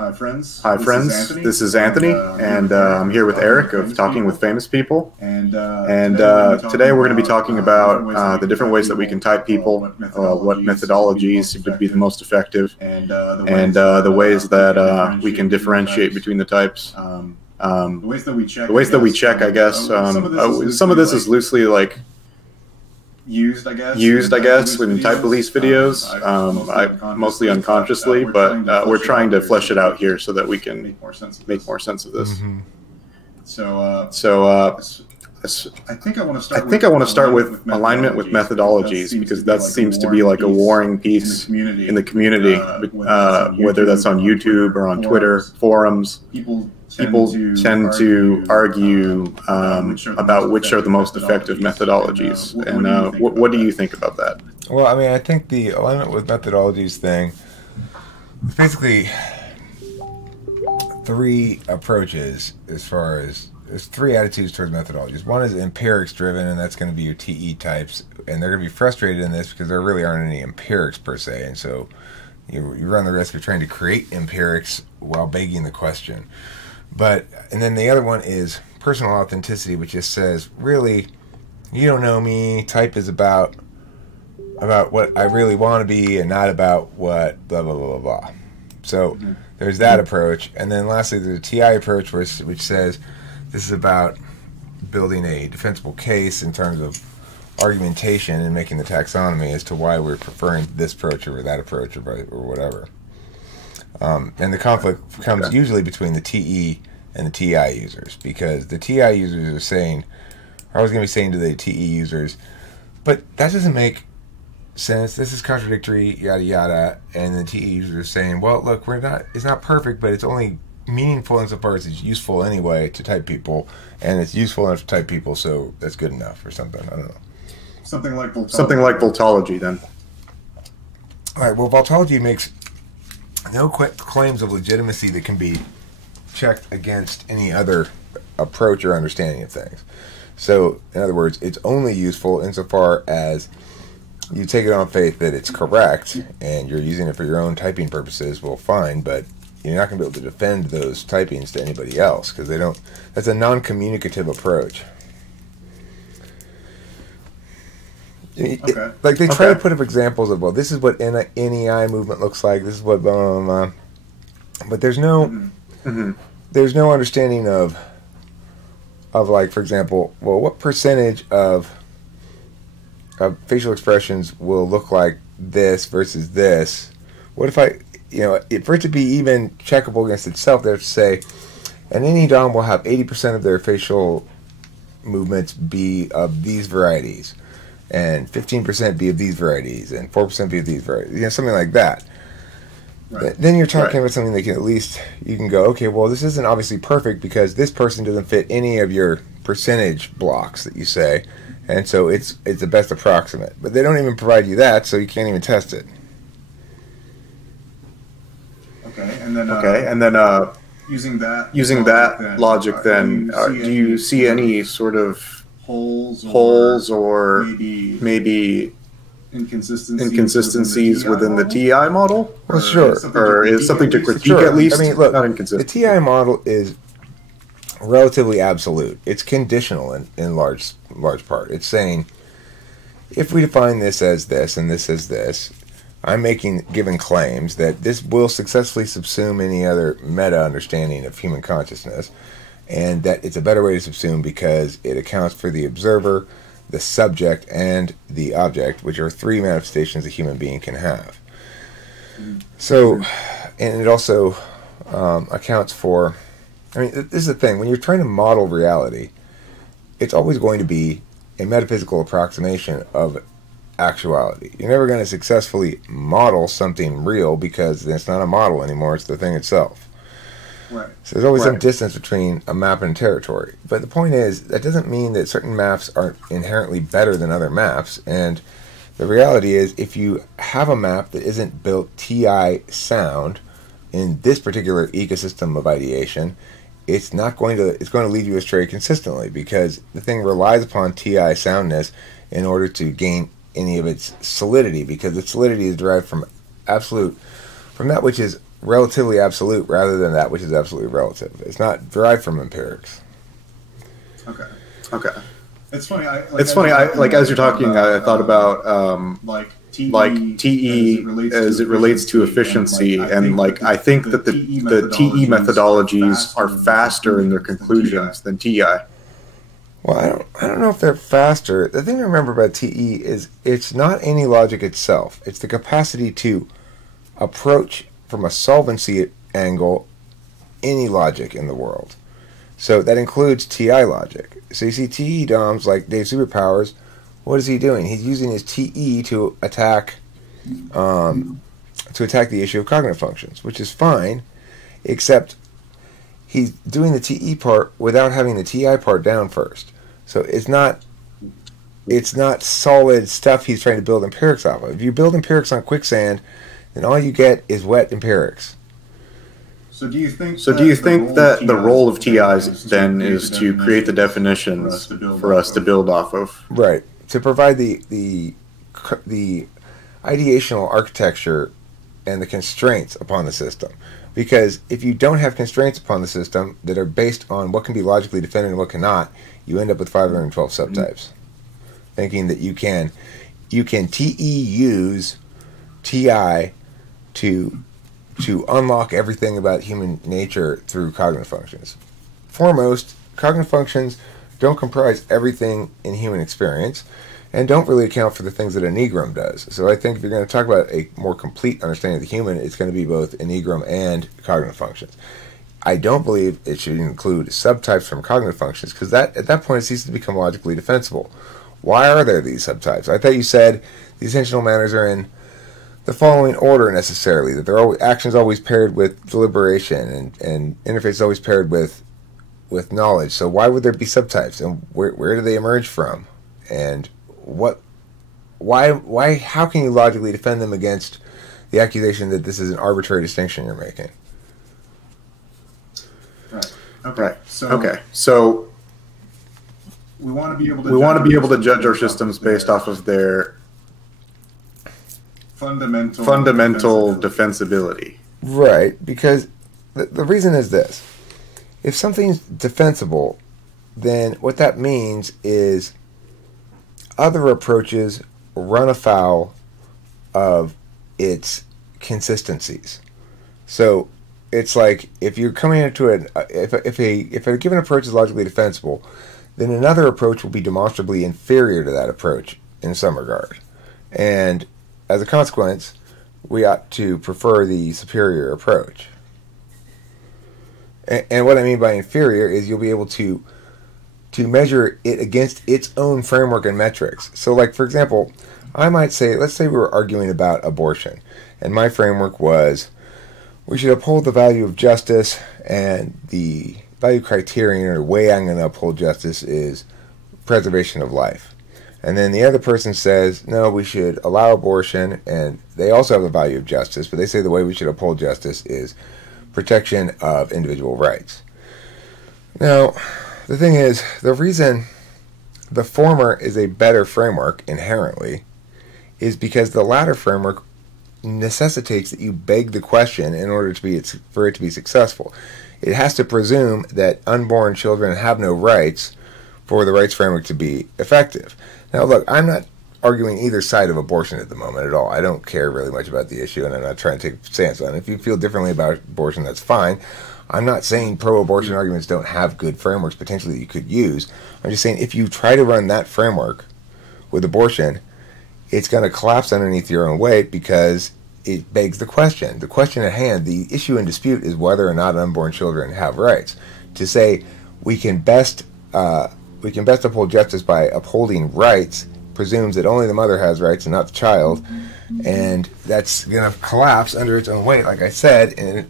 Hi, friends. This is Anthony, and I'm here with Eric of Talking with Famous People. And today we're going to be talking about the different ways that we can type people, what methodologies seem to be the most effective, and the ways that we can differentiate between the types. The ways that we check, I guess. Some of this is loosely used, I guess, when type release videos, mostly unconsciously, but we're trying to flesh it out here so that we can make more sense of this. Mm-hmm. I think I want to start with alignment with methodologies, because that seems to be like a warring piece in the community, whether that's on YouTube or on Twitter, forums. People tend to argue about which are the most effective methodologies. And what do you think about that? Well, I mean, I think the alignment with methodologies thing is basically three approaches as far as there's three attitudes towards methodologies. One is empirics driven, and that's going to be your TE types, and they're going to be frustrated in this because there really aren't any empirics per se, and so you run the risk of trying to create empirics while begging the question. And then the other one is personal authenticity, which just says, really, you don't know me. Type is about what I really want to be, and not about what blah blah blah blah blah. So there's that approach, and then lastly there's a TI approach, which says this is about building a defensible case in terms of argumentation and making the taxonomy as to why we're preferring this approach over that approach or whatever. And the conflict comes usually between the TE and the TI users, because the TI users are saying, I was going to be saying to the TE users, but that doesn't make sense, this is contradictory, yada yada, and the TE users are saying, well, look, it's not perfect, but it's only meaningful insofar as it's useful anyway to type people, and it's useful enough to type people, so that's good enough, or something, I don't know. Something like Voltology, then. Alright, well, Voltology makes no claims of legitimacy that can be checked against any other approach or understanding of things. So, in other words, it's only useful insofar as you take it on faith that it's correct and you're using it for your own typing purposes, well, fine, but you're not going to be able to defend those typings to anybody else, because that's a non-communicative approach. Okay. Like they try to put up examples of, well, this is what NEI movement looks like, this is what blah blah blah, but there's no there's no understanding of like, for example, well, what percentage of facial expressions will look like this versus this? What if for it to be even checkable against itself, they have to say an NE DOM will have 80% of their facial movements be of these varieties, and 15% be of these varieties, and 4% be of these varieties, something like that. Right. Then you're talking about something that you can go, okay, well, this isn't obviously perfect because this person doesn't fit any of your percentage blocks that you say, and so it's the best approximate. But they don't even provide you that, so you can't even test it. Okay, and then using that logic, then do you see any sort of holes or maybe inconsistencies within the TI model? Well, sure. Or is something to critique at least? I mean, look, not inconsistent. The TI model is relatively absolute. It's conditional in large part. It's saying, if we define this as this and this as this, I'm given claims that this will successfully subsume any other meta understanding of human consciousness, and that it's a better way to subsume because it accounts for the observer, the subject, and the object, which are three manifestations a human being can have. So, and it also accounts for, I mean, this is the thing, when you're trying to model reality, it's always going to be a metaphysical approximation of actuality. You're never going to successfully model something real because it's not a model anymore, it's the thing itself. Right. So there's always some distance between a map and territory. But the point is, that doesn't mean that certain maps aren't inherently better than other maps. And the reality is, if you have a map that isn't built TI sound in this particular ecosystem of ideation, it's going to lead you astray consistently, because the thing relies upon TI soundness in order to gain any of its solidity, because its solidity is derived from absolute from that which is relatively absolute rather than that which is absolutely relative. It's not derived from empirics. Okay. Okay. It's funny. As you're talking, I thought about TE as it relates to efficiency, and I think that the TE methodologies are faster in their conclusions than TI. Well, I don't know if they're faster. The thing to remember about TE is it's not any logic itself. It's the capacity to approach from a solvency angle any logic in the world. So that includes TI logic. So you see TE DOMs like Dave Superpowers, what is he doing? He's using his TE to attack the issue of cognitive functions, which is fine, except he's doing the TE part without having the TI part down first. So it's not solid stuff he's trying to build empirics off of. If you build empirics on quicksand, then all you get is wet empirics. So do you think that the role of TIs then is to create the definitions for us to build off of? Right. To provide the ideational architecture and the constraints upon the system. Because if you don't have constraints upon the system that are based on what can be logically defended and what cannot, you end up with 512 subtypes. Thinking that you can TE use TI to unlock everything about human nature through cognitive functions. Foremost, cognitive functions don't comprise everything in human experience and don't really account for the things that Enneagram does. So I think if you're going to talk about a more complete understanding of the human, it's going to be both Enneagram and cognitive functions. I don't believe it should include subtypes from cognitive functions because at that point it ceases to become logically defensible. Why are there these subtypes? I thought you said the attentional manners are in the following order necessarily, that actions always paired with deliberation and interface always paired with knowledge. So why would there be subtypes, and where do they emerge from, and how can you logically defend them against the accusation that this is an arbitrary distinction you're making? Right. Okay. So we want to be able to judge our systems based off of their fundamental defensibility. Right, because the reason is this. If something's defensible, then what that means is other approaches run afoul of its consistencies. So it's like if you're coming into if a given approach is logically defensible, then another approach will be demonstrably inferior to that approach in some regard. And as a consequence, we ought to prefer the superior approach. And what I mean by inferior is you'll be able to measure it against its own framework and metrics. So, like, for example, I might say, let's say we were arguing about abortion, and my framework was we should uphold the value of justice, and the value criterion or way I'm going to uphold justice is preservation of life. And then the other person says, no, we should allow abortion, and they also have a value of justice, but they say the way we should uphold justice is protection of individual rights. Now, the thing is, the reason the former is a better framework inherently is because the latter framework necessitates that you beg the question in order for it to be successful. It has to presume that unborn children have no rights for the rights framework to be effective. Now, look, I'm not arguing either side of abortion at the moment at all. I don't care really much about the issue, and I'm not trying to take a stance on it. If you feel differently about abortion, that's fine. I'm not saying pro-abortion arguments don't have good frameworks potentially that you could use. I'm just saying if you try to run that framework with abortion, it's going to collapse underneath your own weight because it begs the question. The question at hand, the issue in dispute is whether or not unborn children have rights. To say we can best uphold justice by upholding rights presumes that only the mother has rights and not the child, and that's going to collapse under its own weight, like I said,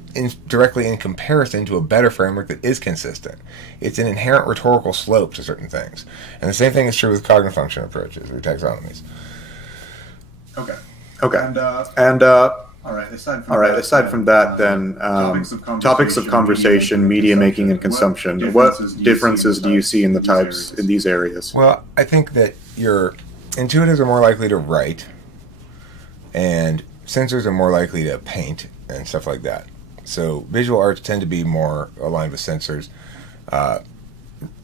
directly in comparison to a better framework that is consistent. It's an inherent rhetorical slope to certain things. And the same thing is true with cognitive function approaches or taxonomies. Okay. And all right. Aside from that, then topics of conversation, media making, and consumption. What differences do you see in the types in these areas? Well, I think that your intuitives are more likely to write, and sensors are more likely to paint and stuff like that. So visual arts tend to be more aligned with sensors.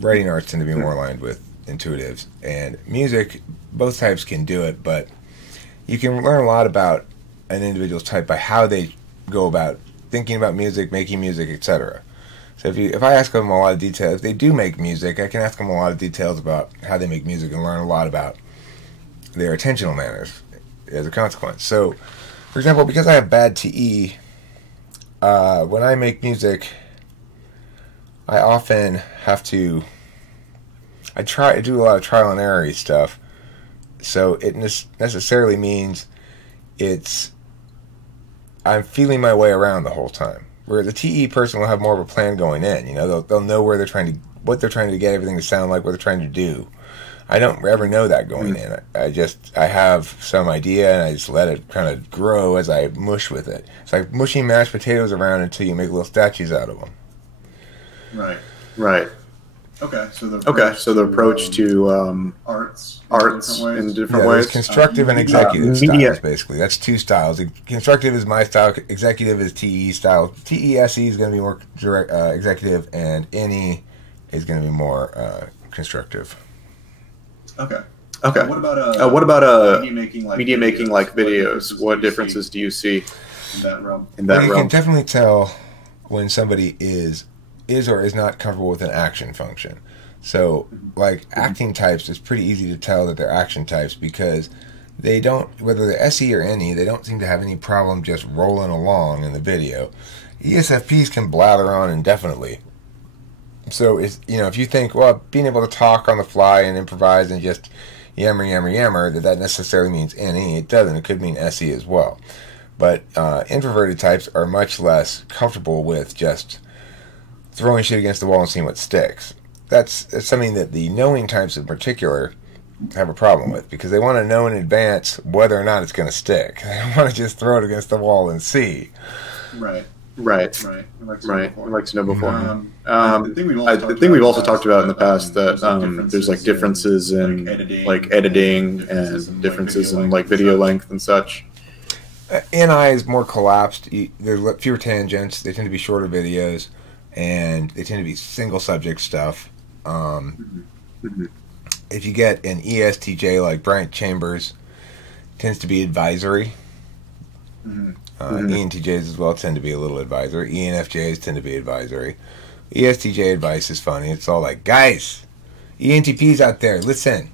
Writing arts tend to be more aligned with intuitives. And music, both types can do it, but you can learn a lot about an individual's type by how they go about thinking about music, making music, etc. So if I ask them a lot of details, if they do make music, I can ask them a lot of details about how they make music and learn a lot about their attentional manners as a consequence. So, for example, because I have bad TE, when I make music, I often have to, I do a lot of trial and error stuff, so it necessarily means I'm feeling my way around the whole time. Where the TE person will have more of a plan going in. You know, they'll know what they're trying to get everything to sound like, what they're trying to do. I don't ever know that going in. I have some idea and I just let it kind of grow as I mush with it. It's like mushing mashed potatoes around until you make little statues out of them. Right. Right. Okay, so the approach to arts in different ways. Constructive and executive styles, basically. That's two styles. Constructive is my style. Executive is TE style. TESE is going to be more direct, executive, and NE is going to be more constructive. Okay. What about media making like videos? What differences do you see in that realm? You can definitely tell when somebody is or is not comfortable with an action function. So, like, acting types, it's pretty easy to tell that they're action types because they don't, whether they're SE or NE, they don't seem to have any problem just rolling along in the video. ESFPs can blather on indefinitely. So, if you think, well, being able to talk on the fly and improvise and just yammer, that necessarily means NE. It doesn't. It could mean SE as well. But introverted types are much less comfortable with just throwing shit against the wall and seeing what sticks. That's something that the knowing types in particular have a problem with because they want to know in advance whether or not it's going to stick. They don't want to just throw it against the wall and see. Right. We'd like to know beforehand. I think we've also talked about in the past that there's like differences in like editing and differences in like video length and such. NI is more collapsed. There's fewer tangents. They tend to be shorter videos. And they tend to be single subject stuff. If you get an ESTJ like Bryant Chambers, tends to be advisory. ENTJs as well tend to be a little advisory. ENFJs tend to be advisory. ESTJ advice is funny. It's all like, guys, ENTPs out there, listen.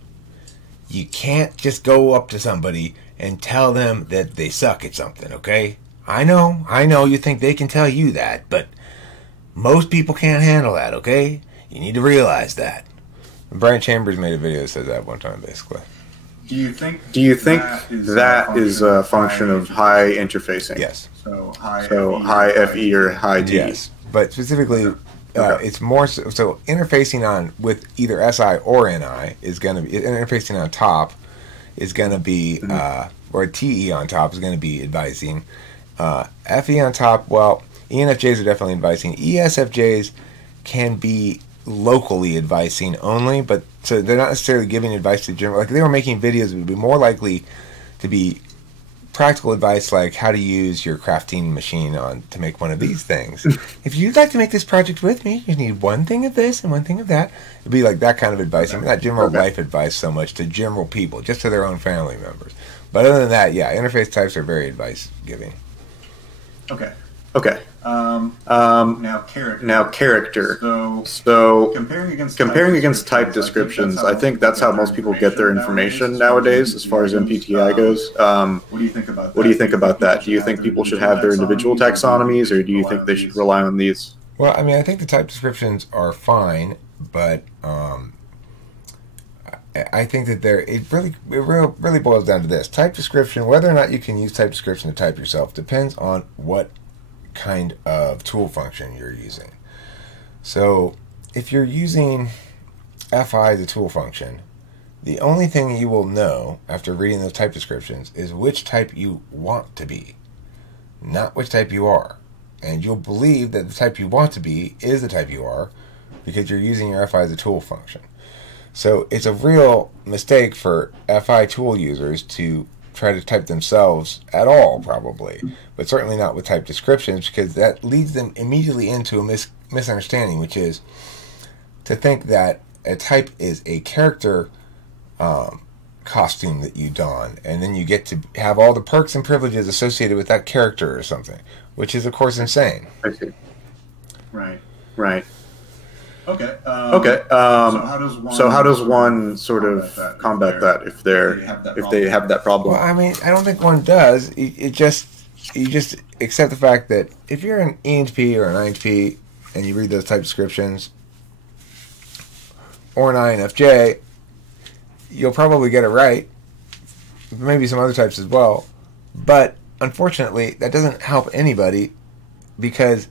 You can't just go up to somebody and tell them that they suck at something, okay? I know you think they can tell you that, but most people can't handle that, okay? You need to realize that. Bryant Chambers made a video that says that one time, basically. Do you think that is a function of high interfacing? Yes. So high FE or high T? Yes. But specifically, it's more so interfacing on with either SI or NI is going to be, interfacing on top is going to be, or TE on top is going to be advising. FE on top, well, ENFJs are definitely advising. ESFJs can be locally advising only, but so they're not necessarily giving advice to general. Like if they were making videos, it would be more likely to be practical advice, like how to use your crafting machine to make one of these things. If you'd like to make this project with me, you need one thing of this and one thing of that. It'd be like that kind of advice. I mean, not general life advice so much to general people, just to their own family members. But other than that, yeah, interface types are very advice giving. Okay. Now character. So comparing against type descriptions, I think that's how most people get their information nowadays, as far as MBTI goes. What do you think about that? Do you think people should have their individual taxonomies, or do you think they should rely on these? Well, I mean, I think the type descriptions are fine, but I think that it really boils down to this. Type description, whether or not you can use type description to type yourself, depends on what kind of tool function you're using. So if you're using FI as a tool function, the only thing you will know after reading those type descriptions is which type you want to be, not which type you are. And you'll believe that the type you want to be is the type you are because you're using your FI as a tool function. So it's a real mistake for FI tool users to try to type themselves at all, probably, but certainly not with type descriptions, because that leads them immediately into a misunderstanding, which is to think that a type is a character costume that you don, and then you get to have all the perks and privileges associated with that character or something, which is, of course, insane. I see. Right. Right. Okay. So how does one sort of combat that if they have that problem? Well, I mean, I don't think one does. You just accept the fact that if you're an ENTP or an INTP and you read those type descriptions, or an INFJ, you'll probably get it right. Maybe some other types as well. But unfortunately, that doesn't help anybody, because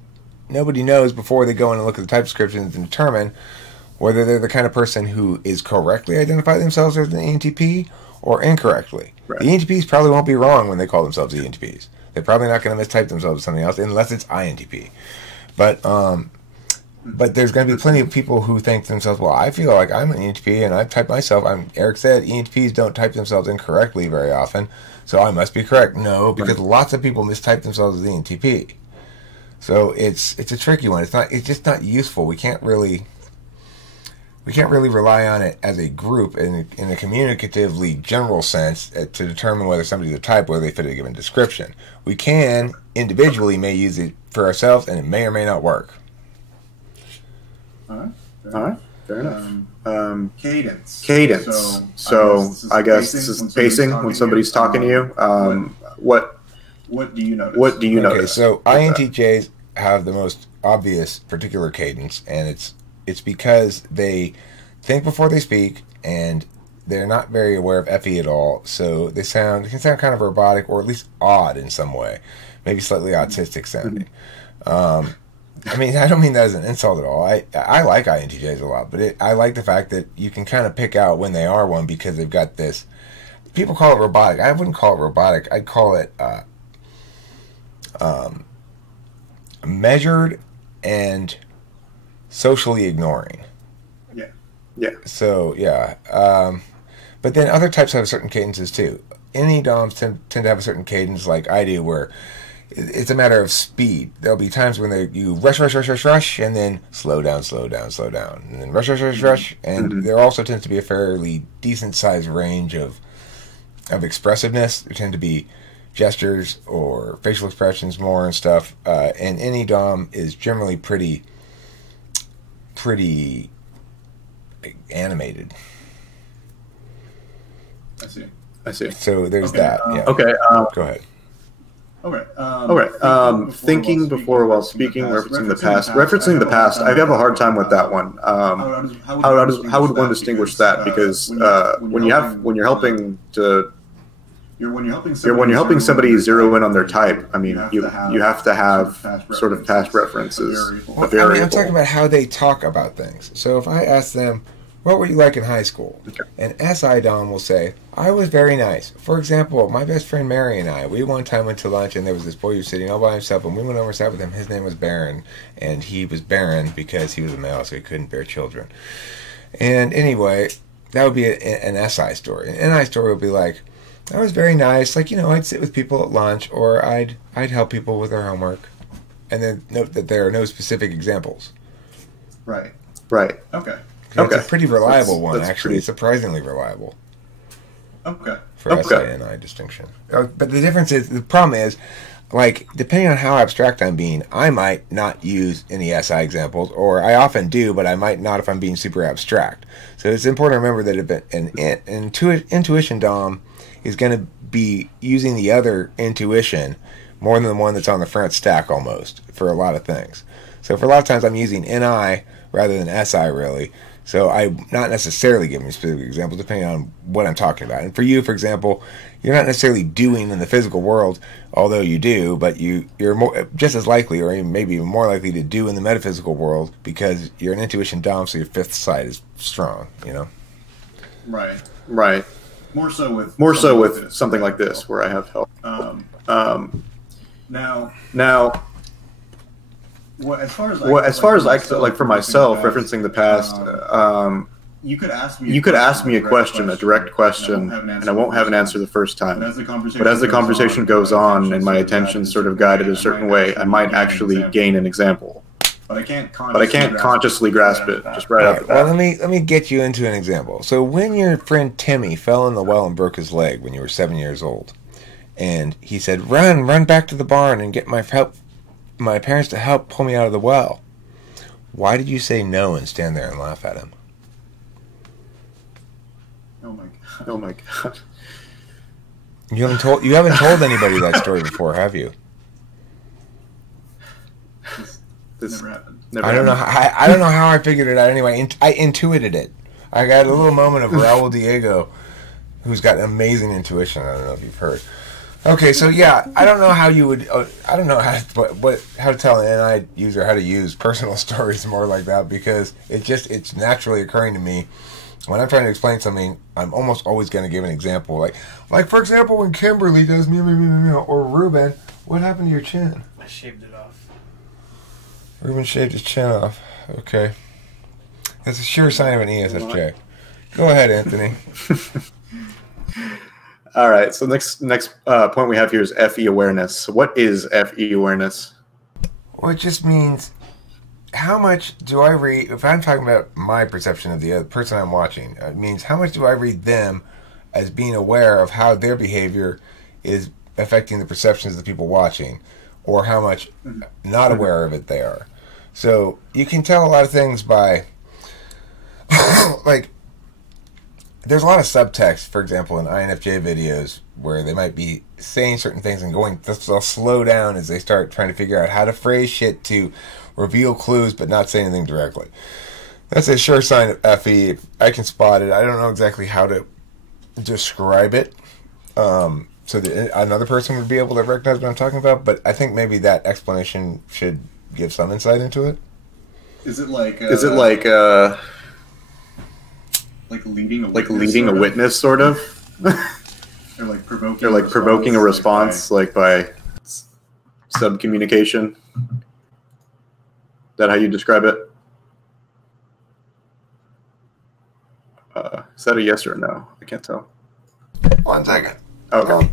nobody knows before they go in and look at the type descriptions and determine whether they're the kind of person who is correctly identify themselves as an ENTP or incorrectly. Right. The ENTPs probably won't be wrong when they call themselves ENTPs. They're probably not going to mistype themselves as something else unless it's INTP. But there's going to be plenty of people who think to themselves, well, I feel like I'm an ENTP and I've typed myself. Eric said ENTPs don't type themselves incorrectly very often, so I must be correct. No, because lots of people mistype themselves as ENTP. So it's a tricky one. It's just not useful. We can't really rely on it as a group in a communicatively general sense to determine whether somebody's a type, whether they fit a given description. We can individually may use it for ourselves, and it may or may not work. All right. Fair enough. Cadence. So I guess this is pacing when somebody's talking to you. What do you notice? Okay, so INTJs have the most obvious particular cadence, and it's because they think before they speak, and they're not very aware of FE at all. So they can sound kind of robotic, or at least odd in some way, maybe slightly autistic sounding. I mean, I don't mean that as an insult at all. I like INTJs a lot, but I like the fact that you can kind of pick out when they are one, because they've got this. People call it robotic. I wouldn't call it robotic. I'd call it measured and socially ignoring. Yeah. So, yeah. But then other types have certain cadences, too. Any DOMs tend to have a certain cadence, like I do, where it's a matter of speed. There'll be times when you rush, and then slow down, and then rush. And there also tends to be a fairly decent-sized range of expressiveness. There tend to be gestures or facial expressions more and stuff. And any DOM is generally pretty animated. I see. So there's that. Yeah. Okay. Go ahead. Okay. Thinking before while speaking, referencing the past. I have a hard time with that one. How would one distinguish that? Because when you're helping somebody zero in on their type, I mean, you have to have sort of past references. I'm talking about how they talk about things. So if I ask them, what were you like in high school? Okay. And SI Dom will say, I was very nice. For example, my best friend Mary and I, we one time went to lunch, and there was this boy who was sitting all by himself, and we went over and sat with him. His name was Baron, and he was barren because he was a male, so he couldn't bear children. And anyway, that would be an SI story. An NI story would be like, I was very nice. Like, I'd sit with people at lunch, or I'd help people with their homework. And then note that there are no specific examples. Right. Okay. It's a pretty reliable one, actually. It's surprisingly reliable. Okay. For SI and I distinction. But the problem is, like, depending on how abstract I'm being, I might not use any SI examples, or I often do, but I might not if I'm being super abstract. So it's important to remember that an intuition DOM is going to be using the other intuition more than the one that's on the front stack almost for a lot of things. So for a lot of times I'm using NI rather than SI really. So I'm not necessarily giving specific examples depending on what I'm talking about. And for you, for example, you're not necessarily doing in the physical world, although you do, but you're more, just as likely, or maybe even more likely to do in the metaphysical world because you're an intuition DOM, so your fifth side is strong, Right. More so with something like this, where I have help. Now, as far as I like for myself, referencing the past, You could ask me a question, a direct question, and I won't have an answer the first time. But as the conversation goes on and my attention's sort of guided a certain way, I might actually gain an example. But I can't consciously grasp it just right off the bat. Well, let me get you into an example. So when your friend Timmy fell in the well and broke his leg when you were 7 years old, and he said, run back to the barn and get my parents to help pull me out of the well. Why did you say no and stand there and laugh at him? Oh my God. You haven't told anybody that story before, have you? This never happened. I don't know how I figured it out anyway. I intuited it. I got a little moment of Raul Diego, who's got amazing intuition. I don't know if you've heard. Okay, so yeah, I don't know how you would. I don't know how to tell an NI user how to use personal stories more like that, because it's naturally occurring to me when I'm trying to explain something. I'm almost always going to give an example, like for example, when Kimberly does me or Ruben, what happened to your chin? I shaved it off. Ruben shaved his chin off. Okay, that's a sure sign of an ESFJ. Go ahead, Anthony. All right, so next point we have here is FE awareness. What is FE awareness? Well, it just means how much do I read, if I'm talking about my perception of the other person I'm watching, it means how much do I read them as being aware of how their behavior is affecting the perceptions of the people watching, or how much not aware of it they are. So you can tell a lot of things by, like, there's a lot of subtext, for example, in INFJ videos where they might be saying certain things and they'll slow down as they start trying to figure out how to phrase shit to reveal clues but not say anything directly. That's a sure sign of FE. I can spot it. I don't know exactly how to describe it so that another person would be able to recognize what I'm talking about, but I think maybe that explanation should give some insight into it. Is it like leading a witness, sort of? Or like provoking a response, like by subcommunication? Is that how you describe it? Is that a yes or a no? I can't tell. 1 second. Okay.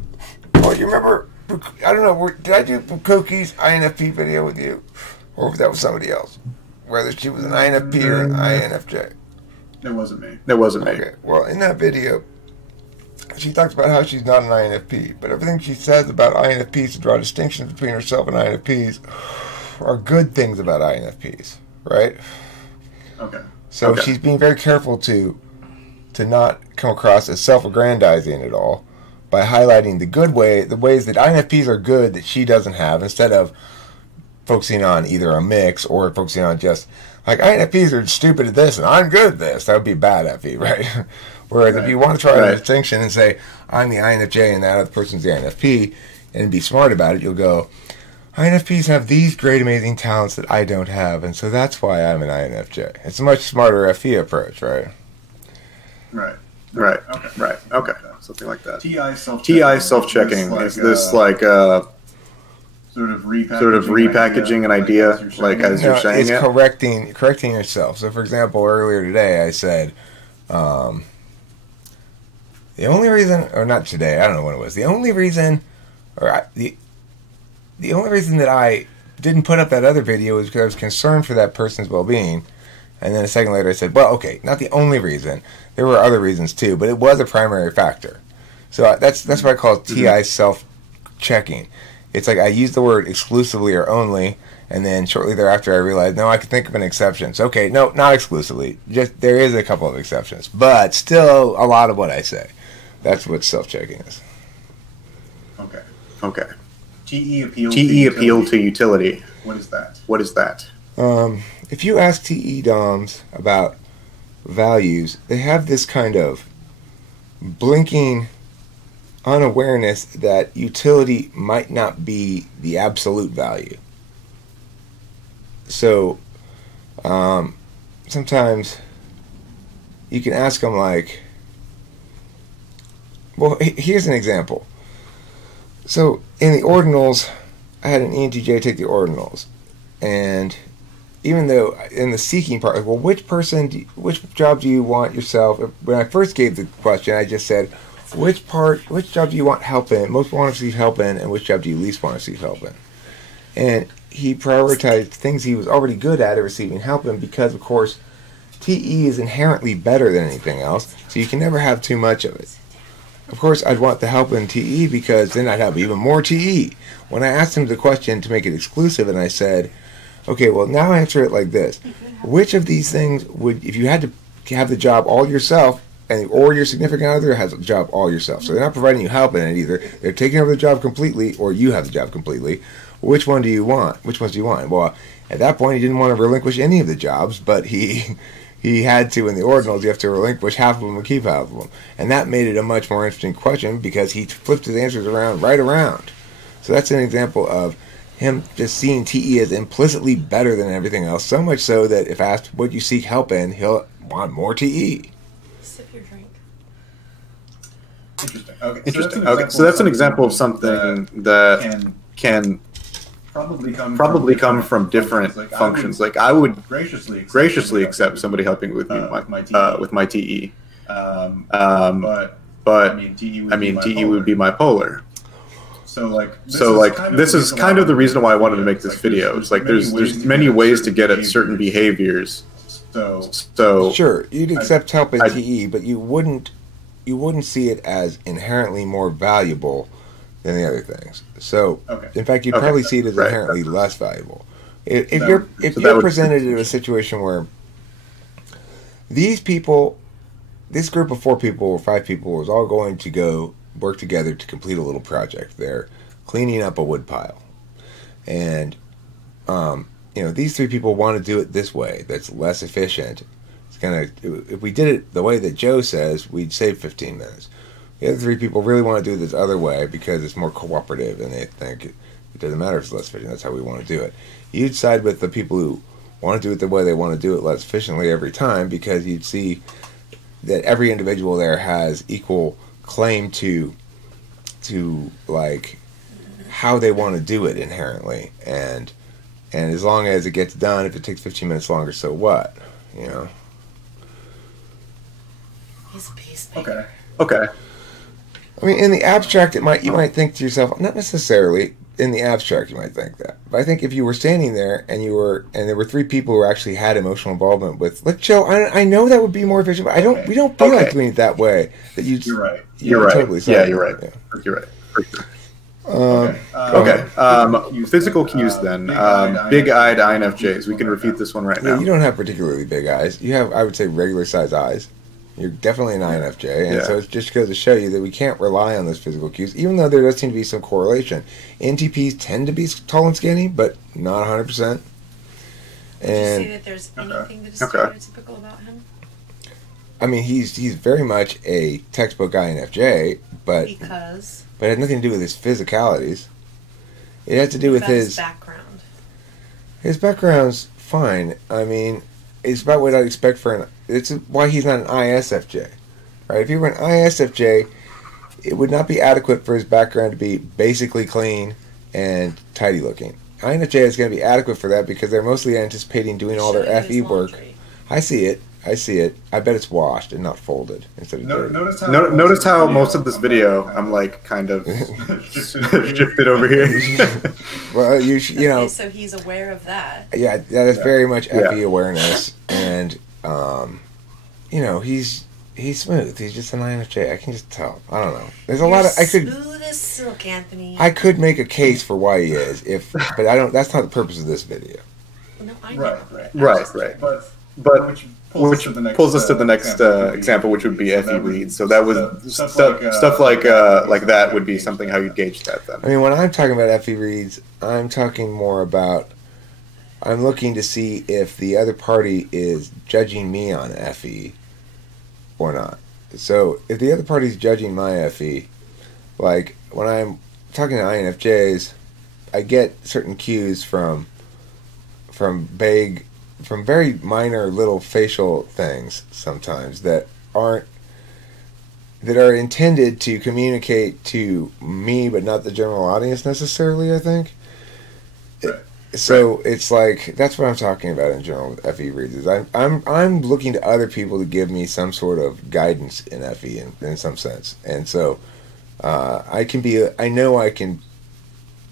Well, you remember, I don't know, did I do Cookie's INFP video with you? Or if that was somebody else? Whether she was an INFP or an INFJ? It wasn't me. Okay. Well, in that video, she talks about how she's not an INFP, but everything she says about INFPs to draw distinctions between herself and INFPs are good things about INFPs, right? Okay. So she's being very careful to not come across as self-aggrandizing at all by highlighting the ways that INFPs are good that she doesn't have, instead of focusing on either a mix or focusing on just, like, INFPs are stupid at this and I'm good at this. That would be bad FE, right? Whereas if you want to try a distinction and say, I'm the INFJ and that other person's the INFP, and be smart about it, you'll go, INFPs have these great, amazing talents that I don't have, and so that's why I'm an INFJ. It's a much smarter FE approach, right? Right. Okay. Something like that. TI self-checking. Is this like sort of repackaging an idea, like as you're saying it's it? correcting yourself. So, for example, earlier today I said, the only reason, or not today, I don't know when it was. The only reason that I didn't put up that other video was because I was concerned for that person's well-being. And then a second later I said, well, okay, not the only reason. There were other reasons too, but it was a primary factor. So that's what I call TI self-checking. It's like I use the word exclusively or only, and then shortly thereafter I realized, no, I can think of an exception. So, okay, no, not exclusively. Just there is a couple of exceptions, but still a lot of what I say. That's what self-checking is. Okay. TE appeal to utility. What is that? If you ask TE DOMs about values, they have this kind of blinking unawareness that utility might not be the absolute value. So sometimes you can ask them, like, well, here's an example. So in the ordinals, I had an ENTJ take the ordinals, and even though in the seeking part, like, well, which job do you want yourself? When I first gave the question, I just said, which job do you want help in, most want to receive help in, and which job do you least want to receive help in? And he prioritized things he was already good at receiving help in because, of course, TE is inherently better than anything else, so you can never have too much of it. Of course, I'd want the help in TE because then I'd have even more TE. When I asked him the question to make it exclusive, and I said, okay, well, now answer it like this. Which of these things would, if you had to have the job all yourself, or your significant other has a job all yourself, so they're not providing you help in it either, they're taking over the job completely, or you have the job completely, which one do you want? Which ones do you want? Well, at that point, he didn't want to relinquish any of the jobs, but he had to, in the ordinals, you have to relinquish half of them and keep half of them. And that made it a much more interesting question because he flipped his answers right around. So that's an example of him just seeing TE as implicitly better than everything else, so much so that if asked what you seek help in, he'll want more TE. Sip your drink. Interesting. Okay, so that's an example of something that can probably come from different functions. Like I would graciously accept somebody helping with me with my TE, but I mean TE would be my polar. So this is kind of the reason why I wanted to make this video. It's like there's many ways to get at certain behaviors. So sure, you'd accept help in TE, but you wouldn't see it as inherently more valuable than the other things. So, in fact, you'd probably see it as inherently less valuable. If you're presented in a situation where these people, this group of 4 people or 5 people is all going to go work together to complete a little project. They're cleaning up a wood pile. And, these 3 people want to do it this way. That's less efficient. If we did it the way that Joe says, we'd save 15 minutes. The other 3 people really want to do it this other way because it's more cooperative and they think it doesn't matter if it's less efficient. That's how we want to do it. You'd side with the people who want to do it the way they want to do it less efficiently every time because you'd see that every individual there has equal claim to like how they want to do it inherently. And as long as it gets done, if it takes 15 minutes longer, so what? He's a peacemaker. Okay. I mean, in the abstract, you might think to yourself, not necessarily in the abstract, you might think that. But I think if you were standing there and there were 3 people who actually had emotional involvement with, like Joe, I know that would be more efficient, but we don't feel like doing it that way. That you're right. You're right. Totally You're right. Yeah. You're right. For sure. Physical cues then. Big-eyed INFJs. We can refute this one right now. You don't have particularly big eyes. You have, I would say, regular-sized eyes. You're definitely an INFJ, and so it just goes to show you that we can't rely on those physical cues, even though there does seem to be some correlation. NTPs tend to be tall and skinny, but not 100%. Would you say that there's anything that is stereotypical about him? I mean, he's very much a textbook INFJ, but it has nothing to do with his physicalities. It has to do with his background. His background's fine. I mean, it's about what I'd expect it's why he's not an ISFJ, right? If he were an ISFJ, it would not be adequate for his background to be basically clean and tidy looking. INFJ is going to be adequate for that because they're mostly anticipating doing all their FE work. I see it. I bet it's washed and not folded instead of dirty. Notice how most of this video I'm like kind of shifted over here. Well, you know. Okay, so he's aware of that. Yeah, that is very much FE awareness, and he's smooth. He's just an INFJ. I can just tell. I don't know. There's a lot of smooth as silk, Anthony. I could make a case for why he is, but I don't. That's not the purpose of this video. No, I know. Right. But which pulls us to the next example, which would be FE reads. So that was stuff like that would be something how you'd gauge that then. I mean, when I'm talking about FE reads, I'm talking more about I'm looking to see if the other party is judging me on FE or not. So if the other party is judging my FE, like when I'm talking to INFJs, I get certain cues from very minor little facial things sometimes that are intended to communicate to me but not the general audience necessarily, I think. So it's like that's what I'm talking about in general with FE reads. Is I'm looking to other people to give me some sort of guidance in FE in some sense, and so I can be. I know I can.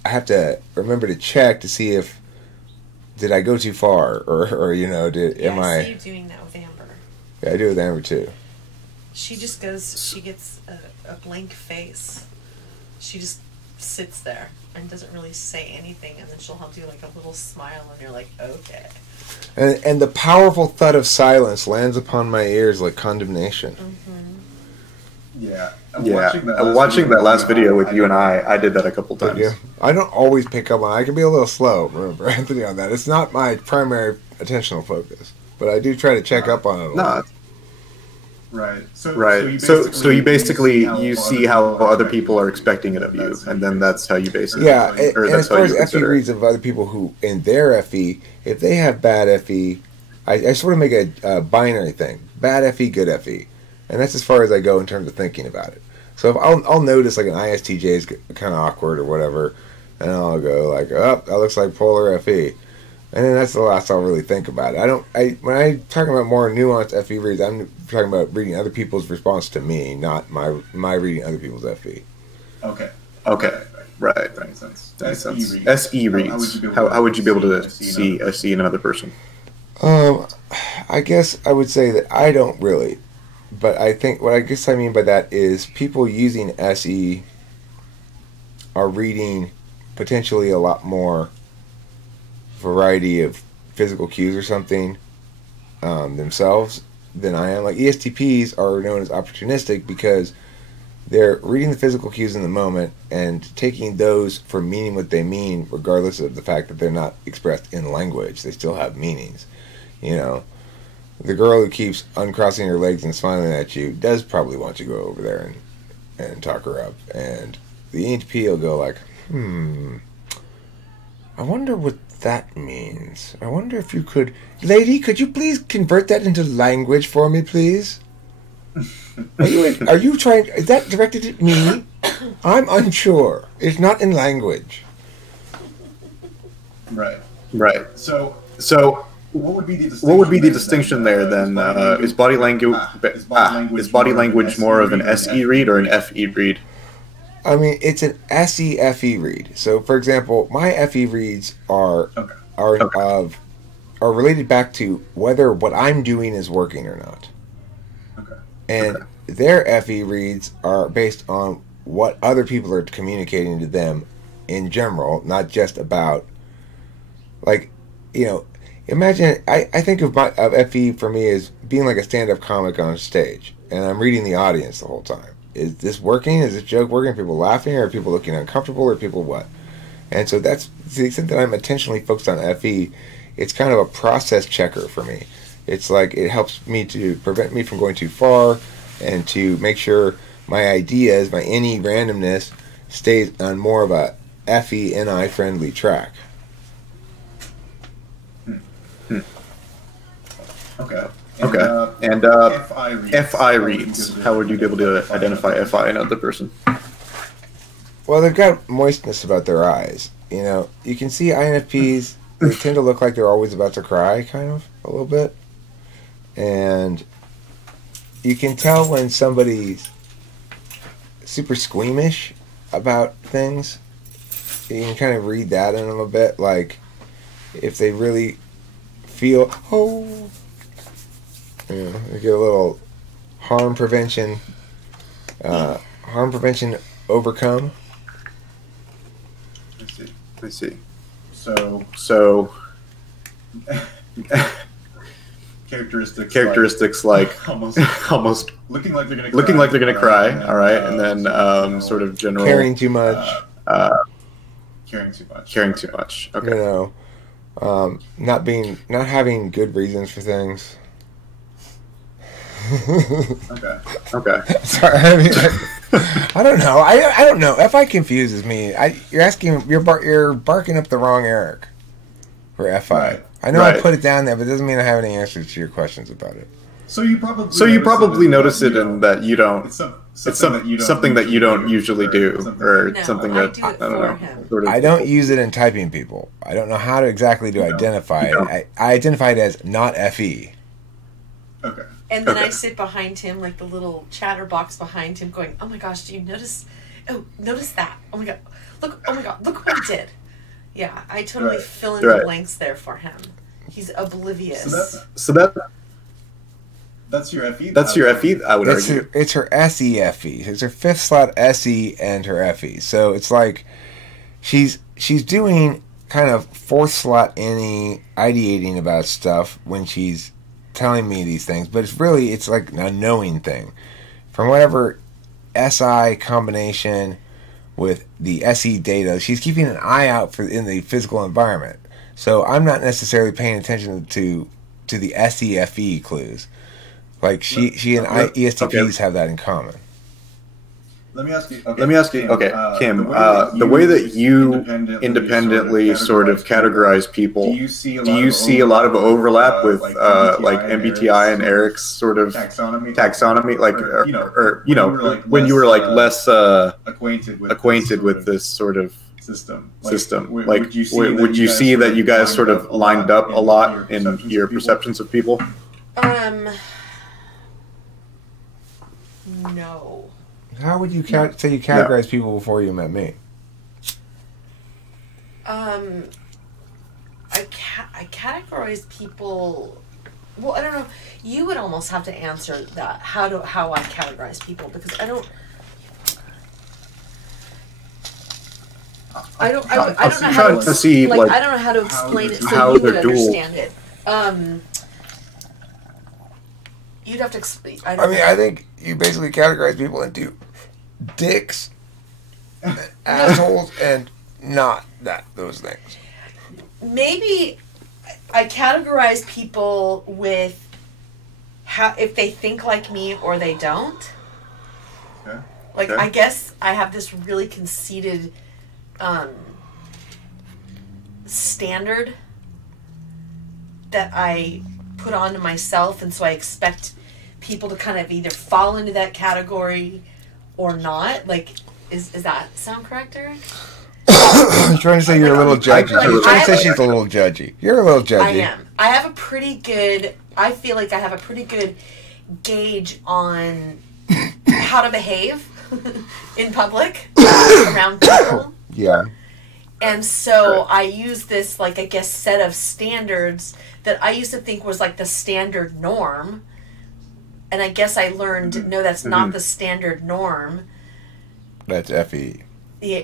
I have to remember to check to see if did I go too far or you know am I? I see you doing that with Amber. Yeah, I do it with Amber too. She just goes. She gets a blank face. She just sits there and doesn't really say anything, and then she'll do like a little smile, and you're like, okay. And the powerful thud of silence lands upon my ears like condemnation. Mm-hmm. Yeah. Watching that last video with you and I did that a couple times. Yeah. I don't always pick up on it. I can be a little slow, remember, Anthony, on that. It's not my primary attentional focus, but I do try to check up on it a lot. Right. So you basically you see how other people are expecting it of you, and then that's how you basically and as far as FE reads of other people who in their FE, if they have bad FE, I sort of make a binary thing: bad FE, good FE, and that's as far as I go in terms of thinking about it. So if I'll notice like an ISTJ is kind of awkward or whatever, and I'll go like, oh, that looks like polar FE. And then that's the last I'll really think about it. When I talk about more nuanced FE reads, I'm talking about reading other people's response to me, not my reading other people's FE. Okay. Right. Makes sense. SE reads. How would you be able to see SE in another person? I guess I would say that I don't really, but I think what I guess I mean by that is people using SE are reading potentially a lot more variety of physical cues or something themselves than I am. Like ESTPs are known as opportunistic because they're reading the physical cues in the moment and taking those for meaning what they mean, regardless of the fact that they're not expressed in language. They still have meanings. You know, the girl who keeps uncrossing her legs and smiling at you does probably want you to go over there and talk her up. And the ENTP will go like, I wonder what that means. I wonder if you could... Lady, could you please convert that into language for me, please? Are you trying... Is that directed at me? I'm unsure. It's not in language. Right. So what would be the distinction there then? Is body language more of an SE read or an FE read? I mean, it's an SE-FE read. So, for example, my FE reads are related back to whether what I'm doing is working or not. And their FE reads are based on what other people are communicating to them in general, not just about, like, you know, imagine, I think of FE for me as being like a stand-up comic on stage, and I'm reading the audience the whole time. Is this working? Is this joke working? Are people laughing? Or are people looking uncomfortable? Or are people what? And so that's, to the extent that I'm intentionally focused on FE, it's kind of a process checker for me. It's like it helps me to prevent me from going too far and to make sure my ideas, my NE randomness, stays on more of a FE NI friendly track. And FI reads. How would you be able to identify FI in another person? Well, they've got moistness about their eyes. You know, you can see INFPs, they tend to look like they're always about to cry, kind of, a little bit. And you can tell when somebody's super squeamish about things. You can kind of read that in them a bit, like if they really feel, you know, they get a little harm prevention overcome. I see. So characteristics like almost looking like they're gonna cry. All right, and then sort of general caring too much. Caring too much. Okay. You know, not having good reasons for things. Okay. Sorry, I mean, I don't know. I don't know. FI confuses me. You're barking up the wrong Eric for FI. Right. I know I put it down there, but it doesn't mean I have any answers to your questions about it. So you probably notice it in that you don't. something that you don't usually do, or No, something I that do it I don't for know. him. Sort of, I don't use it in typing people. I don't know how to exactly to identify it. I identify it as not FE. Okay. And then Okay. I sit behind him, like the little chatterbox behind him, going, "Oh my gosh, do you notice? Oh, notice that! Oh my god, look! Oh my god, look what he did!" Yeah, I totally Right. fill in the blanks there for him. He's oblivious. So that's your FE. That's your FE, I would argue. It's her SEFE. It's her fifth slot SE and her FE. So it's like she's doing kind of fourth slot any ideating about stuff when she's telling me these things, but it's like a knowing thing. From whatever SI combination with the SE data, she's keeping an eye out for in the physical environment. So I'm not necessarily paying attention to the SEFE clues. Like she and ESTPs have that in common. Let me ask you. Okay, Kim. The way that you independently sort of categorize people, do you see a lot of overlap with like MBTI and Eric's sort of taxonomy? Like, or when you were like less acquainted with this sort of system. Like, would you see that you guys sort of lined up a lot in your perceptions of people? No. How would you say you categorize people before you met me? I categorize people. Well, I don't know. You would almost have to answer that. How I categorize people, because I don't. I don't know how to see, like, I don't know how to explain it so how you would they're dual. understand it. You'd have to explain. I think you basically categorize people into dicks, assholes, and not those things. Maybe I categorize people with how if they think like me or they don't. Okay. Like, I guess I have this really conceited standard that I put onto myself, and so I expect people to kind of either fall into that category or not. Like, is that sound correct, Eric? I'm trying to say you're a little judgy. You're trying to say she's a little judgy. You're a little judgy. I am. I feel like I have a pretty good gauge on how to behave in public around people. Yeah. And so I use this, like, I guess, set of standards that I used to think was like the standard norm. And I guess I learned, no, that's not the standard norm. That's FE. Yeah,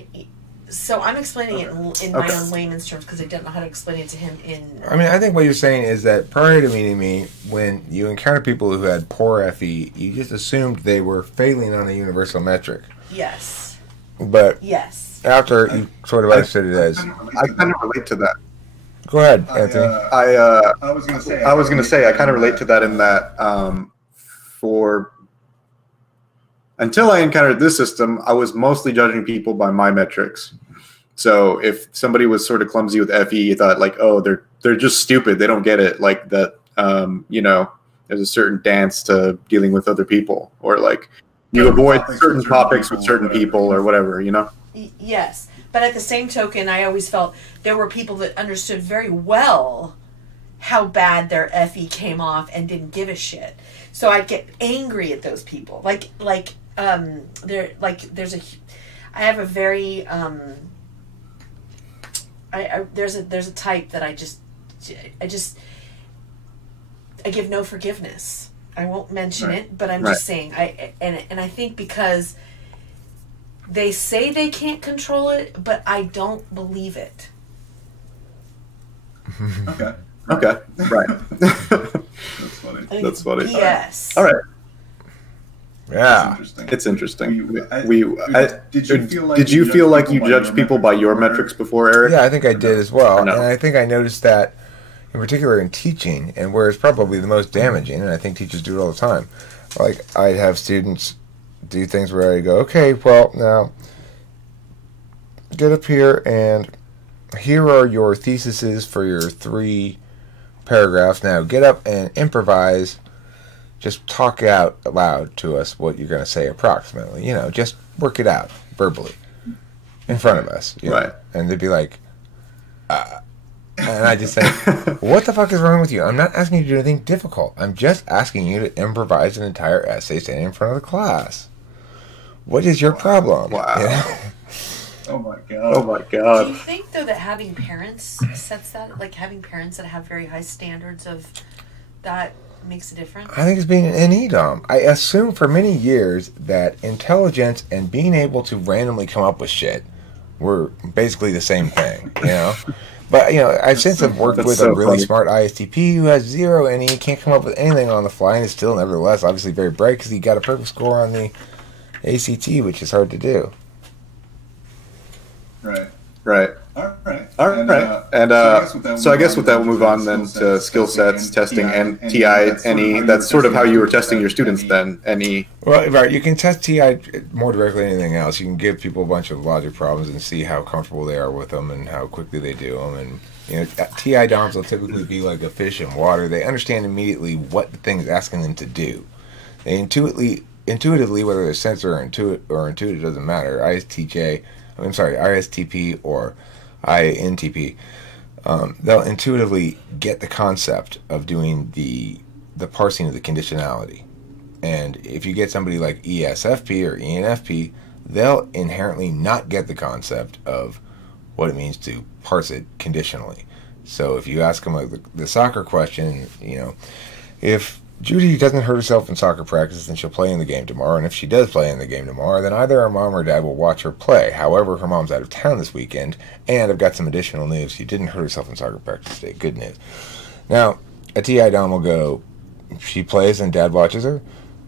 so I'm explaining it in my own layman's terms because I don't know how to explain it to him in... I think what you're saying is that prior to meeting me, when you encounter people who had poor FE, you just assumed they were failing on a universal metric. Yes. But yes, after you sort of understood it as... I kind of relate to that. Go ahead, Anthony. I was going to say I kind of relate to that in that until I encountered this system, I was mostly judging people by my metrics. So if somebody was sort of clumsy with FE, you thought like, oh, they're just stupid. They don't get it. Like that, there's a certain dance to dealing with other people, or like you avoid certain topics with certain people or whatever, Yes. But at the same token, I always felt there were people that understood very well how bad their FE came off and didn't give a shit. So I'd get angry at those people. I have a very there's a type that I give no forgiveness. I won't mention it, but I'm just saying and I think because they say they can't control it, but I don't believe it. Okay. Right. That's funny. That's funny. Yes. All right. Yeah. It's interesting. Did you feel like you judged people by your metrics before, Eric? Yeah, I think I did as well. No. And I think I noticed that in particular in teaching, and where it's probably the most damaging, and I think teachers do it all the time. Like, I'd have students do things where I go, okay, well, now, get up here, and here are your theses for your 3 paragraphs. Now, get up and improvise just talk out loud to us what you're going to say approximately. Just work it out verbally in front of us. Right. And they'd be like, and I just say, what the fuck is wrong with you? I'm not asking you to do anything difficult. I'm just asking you to improvise an entire essay standing in front of the class. What is your problem? Wow. Oh my god. Oh my god. Do you think though that having parents sets that, like having parents that have very high standards of that makes a difference? I think it's being an NE-DOM. I assume for many years that intelligence and being able to randomly come up with shit were basically the same thing, But, I've since have worked with a really smart ISTP who has 0 NE, can't come up with anything on the fly, and is still nevertheless obviously very bright because he got a perfect score on the ACT, which is hard to do. Right. All right. So I guess with that, we'll move on then to skill sets, testing, and TI, NE. That's sort of how you were testing your students then, NE. Well, right. You can test TI more directly than anything else. You can give people a bunch of logic problems and see how comfortable they are with them and how quickly they do them. And, TI DOMs will typically be like a fish in water. They understand immediately what the thing is asking them to do. They intuitively, whether they're sensor or intuitive, doesn't matter. ISTP or INTP, they'll intuitively get the concept of doing the parsing of the conditionality. And if you get somebody like ESFP or ENFP, they'll inherently not get the concept of what it means to parse it conditionally. So if you ask them like the soccer question, if Judy doesn't hurt herself in soccer practice, then she'll play in the game tomorrow. And if she does play in the game tomorrow, then either her mom or dad will watch her play. However, her mom's out of town this weekend, and I've got some additional news. She didn't hurt herself in soccer practice today. Good news. Now, a TI Dom will go, she plays and dad watches her.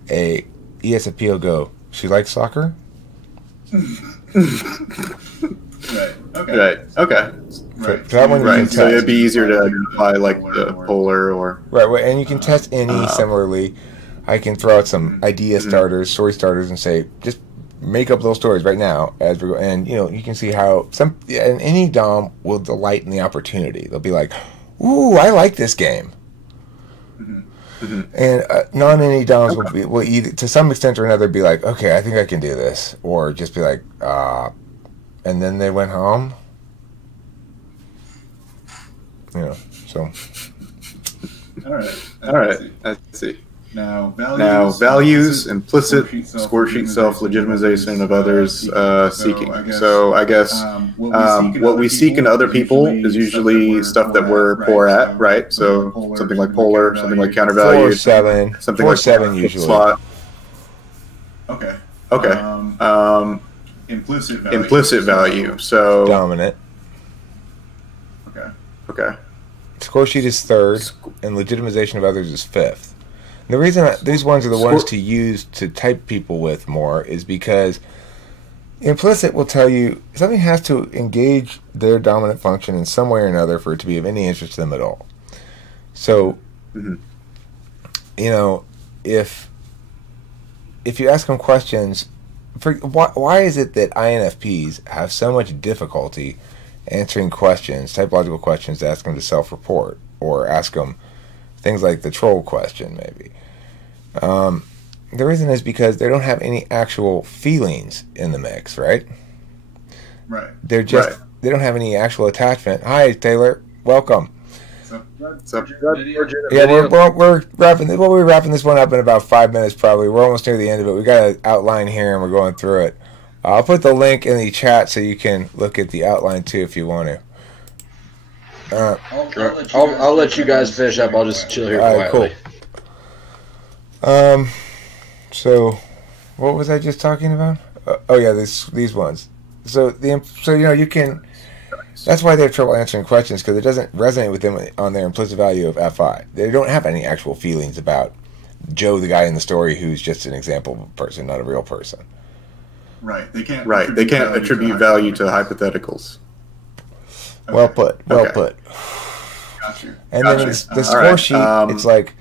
A ESFP will go, she likes soccer? Right. Okay. Right. So it'd be easier to identify like the polar or right. And you can test NE similarly. I can throw out some idea starters, story starters, and say just make up those stories right now as we go. And you can see how any DOM will delight in the opportunity. They'll be like, "Ooh, I like this game." And non-NE DOMs will either to some extent or another be like, "Okay, I think I can do this," or just be like, and then they went home. So. All right. I see. Now, values, implicit, score sheet self-legitimization of others seeking. So I guess what we seek in other people is usually stuff that we're poor at, right? So something like polar, something like countervalue, 4-7, something 4-7 like usually. Slot. Okay. Implicit value. So dominant. Okay. Score sheet is 3rd, and legitimization of others is 5th. And the reason these ones are the ones to use to type people with more is because implicit will tell you something has to engage their dominant function in some way or another for it to be of any interest to them at all. So, if you ask them questions, why is it that INFPs have so much difficulty answering questions, typological questions, to ask them to self-report or ask them things like the troll question, maybe? The reason is because they don't have any actual feelings in the mix, right? Right. They're just they don't have any actual attachment. Hi, Taylor. Welcome. Yeah, we're wrapping. We're wrapping this one up in about 5 minutes, probably. We're almost near the end of it. We got an outline here, and we're going through it. I'll put the link in the chat so you can look at the outline too if you want to. I'll let you guys finish up. I'll just chill here quietly. Cool. So, what was I just talking about? These ones. So you can. That's why they have trouble answering questions, because it doesn't resonate with them on their implicit value of FI. They don't have any actual feelings about Joe, the guy in the story, who's just an example of a person, not a real person. Right. They can't. They can't attribute value to hypotheticals. Okay. Well put. Got you. And then the score sheet, it's like,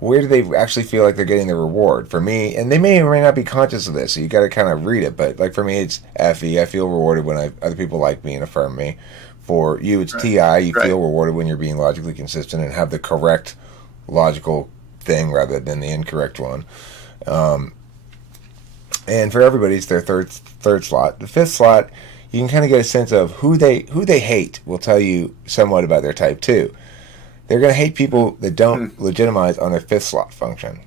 where do they actually feel like they're getting the reward? For me, and they may or may not be conscious of this, so you got to kind of read it. But like for me, it's FE. I feel rewarded when other people like me and affirm me. For you, it's TI. You feel rewarded when you're being logically consistent and have the correct logical thing rather than the incorrect one. And for everybody, it's their third slot. The fifth slot, you can kind of get a sense of who they hate. Will tell you somewhat about their type 2. They're going to hate people that don't legitimize on their fifth slot function.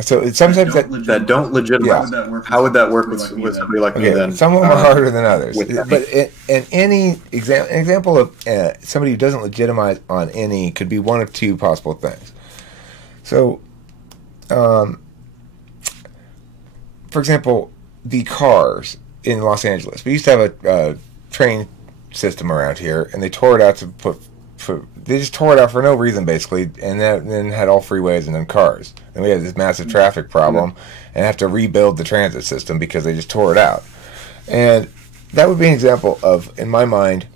So it's sometimes that don't legitimize. Yeah. How would that work with somebody like me then? Some of them are harder than others. But in any example of somebody who doesn't legitimize on any could be one of two possible things. So, for example, the cars in Los Angeles. We used to have a train system around here, and they tore it out they just tore it out for no reason, basically, and then had all freeways and then cars. And we had this massive traffic problem and have to rebuild the transit system because they just tore it out. And that would be an example of, in my mind,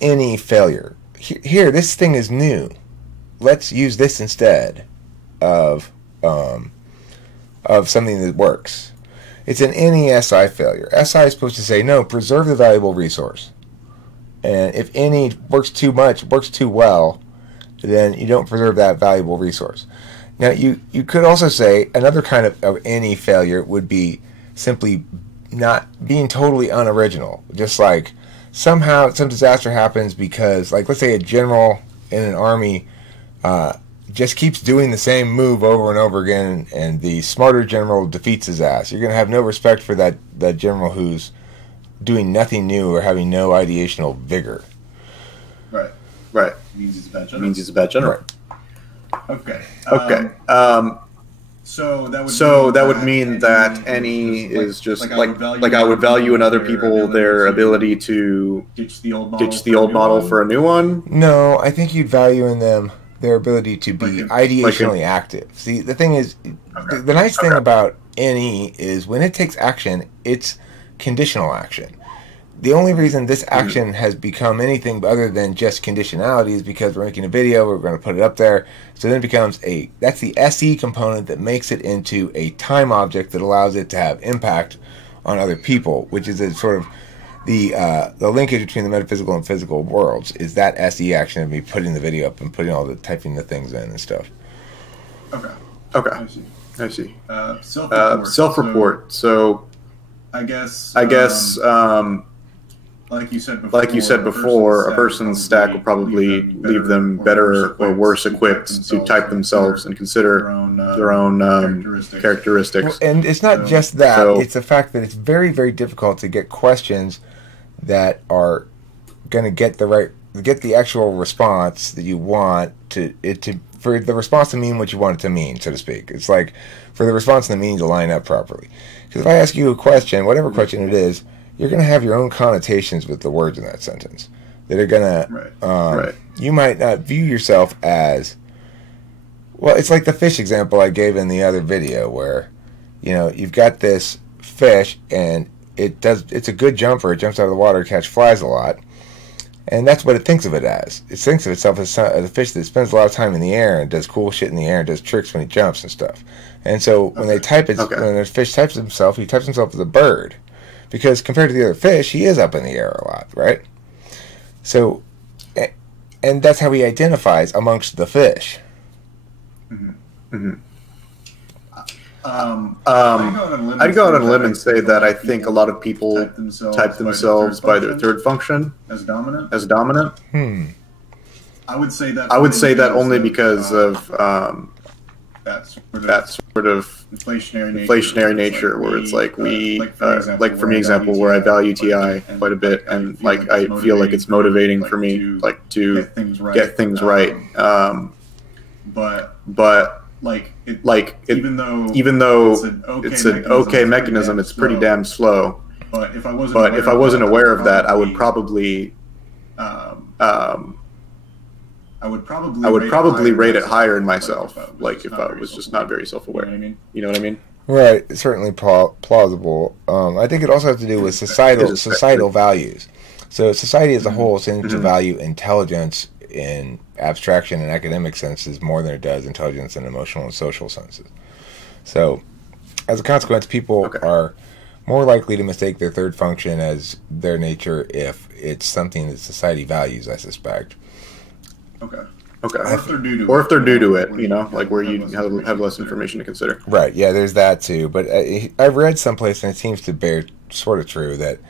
any failure. Here, this thing is new. Let's use this instead of something that works. It's an any SI failure. SI is supposed to say, no, preserve the valuable resource. And if any works too much, works too well, then you don't preserve that valuable resource. Now, you could also say another kind of any failure would be simply not being totally unoriginal. Just like somehow some disaster happens because, like, let's say a general in an army just keeps doing the same move over and over again, and the smarter general defeats his ass. You're going to have no respect for that general who's doing nothing new or having no ideational vigor. Right. Means he's a bad general. Right. Okay. So that would mean that any is just like I would value in other people their ability to ditch the old model for a new one. No, I think you'd value in them their ability to be ideationally active. See, the thing is, the nice thing about any is when it takes action, it's conditional action. The only reason this action has become anything other than just conditionality is because we're making a video, we're going to put it up there. So then it becomes that's the SE component that makes it into a time object that allows it to have impact on other people, which is a sort of the linkage between the metaphysical and physical worlds is that SE action of me putting the video up and putting typing the things in and stuff. Okay. I see. Self-report. So I guess like you said before, a person's stack will probably leave them better or worse equipped to type themselves and consider their own characteristics. Well, and it's not just that; it's the fact that it's very, very difficult to get questions that are going to get the actual response that you want for the response to mean what you want it to mean, so to speak. It's like for the response and the meaning to line up properly. Because if I ask you a question, whatever question it is, you're going to have your own connotations with the words in that sentence that are going to, you might not view yourself as, well, it's like the fish example I gave in the other video where, you've got this fish and it's a good jumper. It jumps out of the water, catch flies a lot. And that's what it thinks of it as. It thinks of itself as a fish that spends a lot of time in the air and does cool shit in the air and does tricks when he jumps and stuff. And so when they type it, when a fish types himself, he types himself as a bird. Because compared to the other fish, he is up in the air a lot, right? So, and that's how he identifies amongst the fish. I'd go out on a limb and say that I think a lot of people type themselves by their third function as dominant. I would say that only because of that sort of inflationary nature, where it's like for me example, where I value TI quite a bit, and like I feel like it's motivating for me like to get things right. But even though it's an okay mechanism, it's pretty damn slow. But if I wasn't aware of that, I would probably rate it higher in myself, like if I was just not very self-aware. You know what I mean? Right. It's certainly plausible. I think it also has to do with societal values. So society as a whole seems to value intelligence in abstraction and academic senses more than it does intelligence in emotional and social senses. So, as a consequence, people are more likely to mistake their third function as their nature if it's something that society values, I suspect. Okay. Or if they're new to it, you know, like where you have less information to consider. Right. Yeah, there's that too. But I've read someplace, and it seems to bear sort of true, that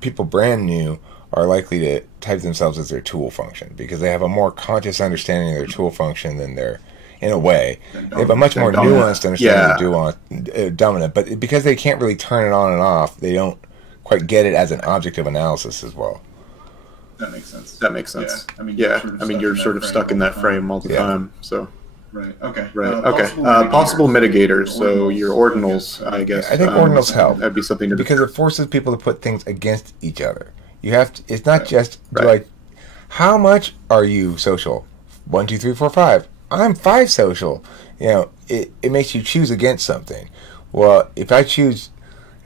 people brand new are likely to type themselves as their tool function because they have a more conscious understanding of their tool function than their, in a way, they have a much more nuanced understanding of dominant. But because they can't really turn it on and off, they don't quite get it as an object of analysis as well. That makes sense. Yeah. I mean, you're sort of stuck in that frame all the time. So. Right. Okay. Possible mitigators. So your ordinals, I guess. I think ordinals help. That'd be something to because it forces people to put things against each other. You have to. It's not just how much are you social? 1, 2, 3, 4, 5. I'm 5 social. You know, it makes you choose against something. Well, if I choose